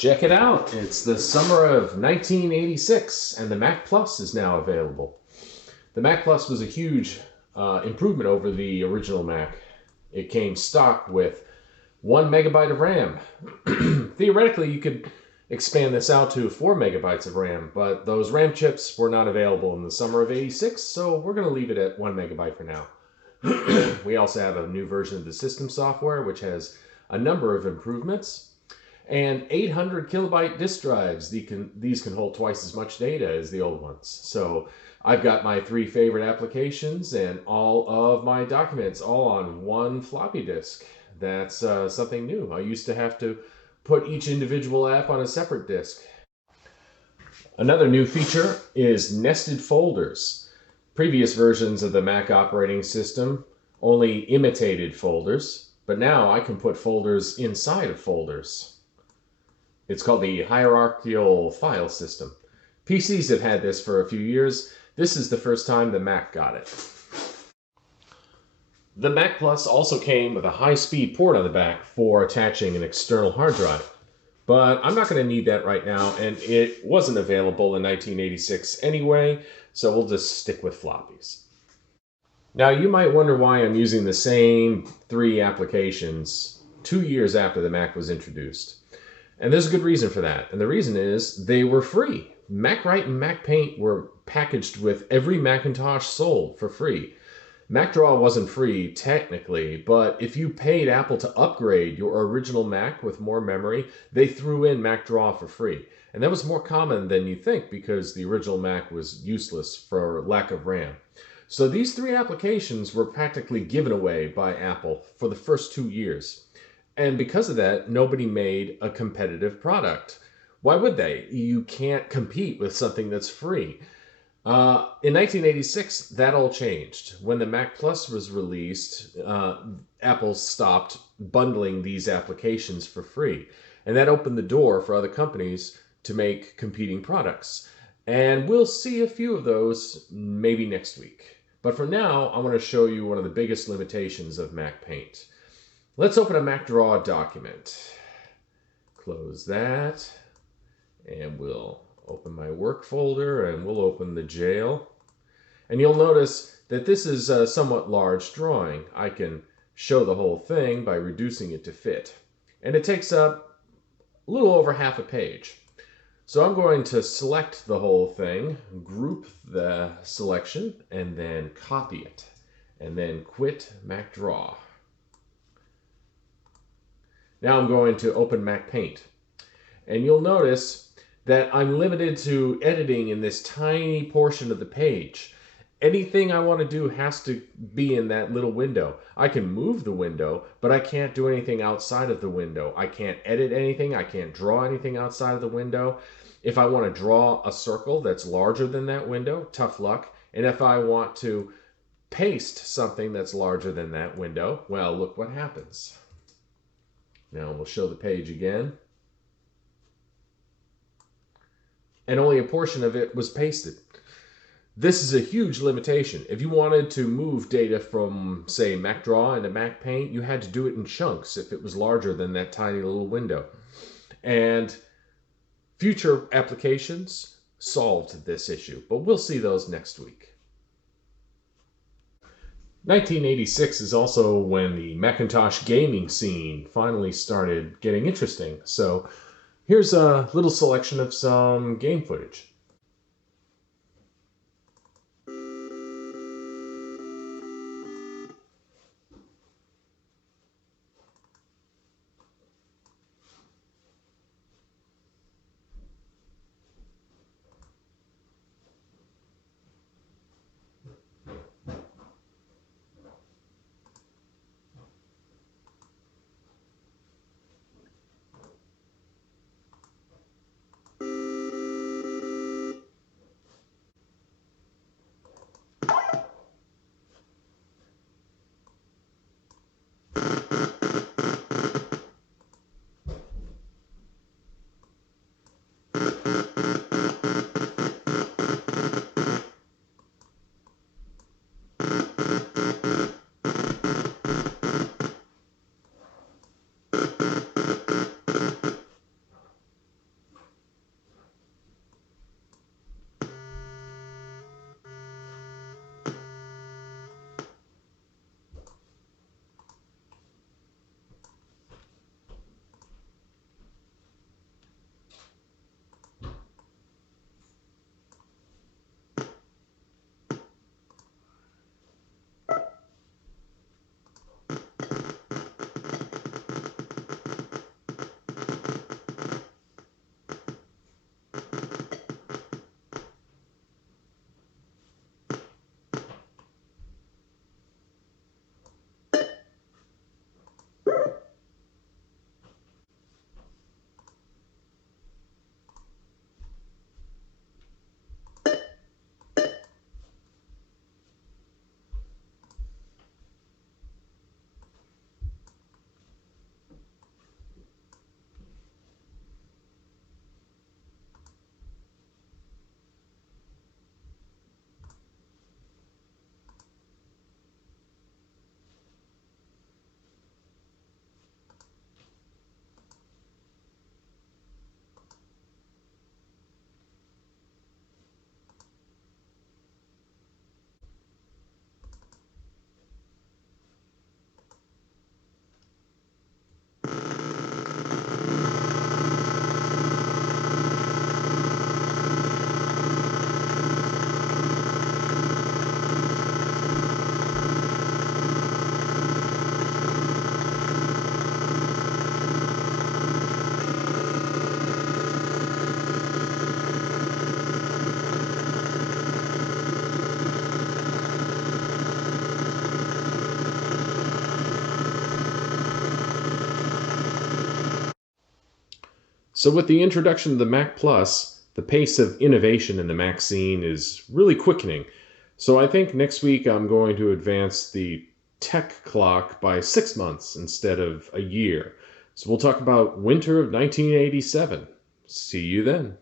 Check it out. It's the summer of 1986, and the Mac Plus is now available. The Mac Plus was a huge improvement over the original Mac. It came stock with 1 megabyte of RAM. Theoretically, you could expand this out to 4 megabytes of RAM, but those RAM chips were not available in the summer of 86, so we're going to leave it at 1 megabyte for now. We also have a new version of the system software, which has a number of improvements. And 800 kilobyte disk drives. These can hold twice as much data as the old ones. So I've got my 3 favorite applications and all of my documents all on one floppy disk. That's something new. I used to have to put each individual app on a separate disk. Another new feature is nested folders. Previous versions of the Mac operating system only imitated folders, but now I can put folders inside of folders. It's called the hierarchical file system. PCs have had this for a few years. This is the first time the Mac got it. The Mac Plus also came with a high-speed port on the back for attaching an external hard drive. But I'm not going to need that right now, and it wasn't available in 1986 anyway, so we'll just stick with floppies. Now, you might wonder why I'm using the same 3 applications 2 years after the Mac was introduced. And there's a good reason for that. And the reason is they were free. MacWrite and MacPaint were packaged with every Macintosh sold for free. MacDraw wasn't free technically, but if you paid Apple to upgrade your original Mac with more memory, they threw in MacDraw for free. And that was more common than you think because the original Mac was useless for lack of RAM. So these 3 applications were practically given away by Apple for the first 2 years. And because of that, nobody made a competitive product. Why would they? You can't compete with something that's free. In 1986, that all changed. When the Mac Plus was released, Apple stopped bundling these applications for free. And that opened the door for other companies to make competing products. And we'll see a few of those maybe next week. But for now, I want to show you one of the biggest limitations of MacPaint. Let's open a MacDraw document. Close that. And we'll open my work folder and we'll open the jail. And you'll notice that this is a somewhat large drawing. I can show the whole thing by reducing it to fit. And it takes up a little over half a page. So I'm going to select the whole thing, group the selection, and then copy it. And then quit MacDraw. Now I'm going to open MacPaint. And you'll notice that I'm limited to editing in this tiny portion of the page. Anything I want to do has to be in that little window. I can move the window, but I can't do anything outside of the window. I can't edit anything. I can't draw anything outside of the window. If I want to draw a circle that's larger than that window, tough luck. And if I want to paste something that's larger than that window, well, look what happens. Now we'll show the page again. And only a portion of it was pasted. This is a huge limitation. If you wanted to move data from, say, MacDraw into MacPaint, you had to do it in chunks if it was larger than that tiny little window. And future applications solved this issue, but we'll see those next week. 1986 is also when the Macintosh gaming scene finally started getting interesting. So here's a little selection of some game footage. So with the introduction of the Mac Plus, the pace of innovation in the Mac scene is really quickening. So I think next week I'm going to advance the tech clock by 6 months instead of a year. So we'll talk about winter of 1987. See you then.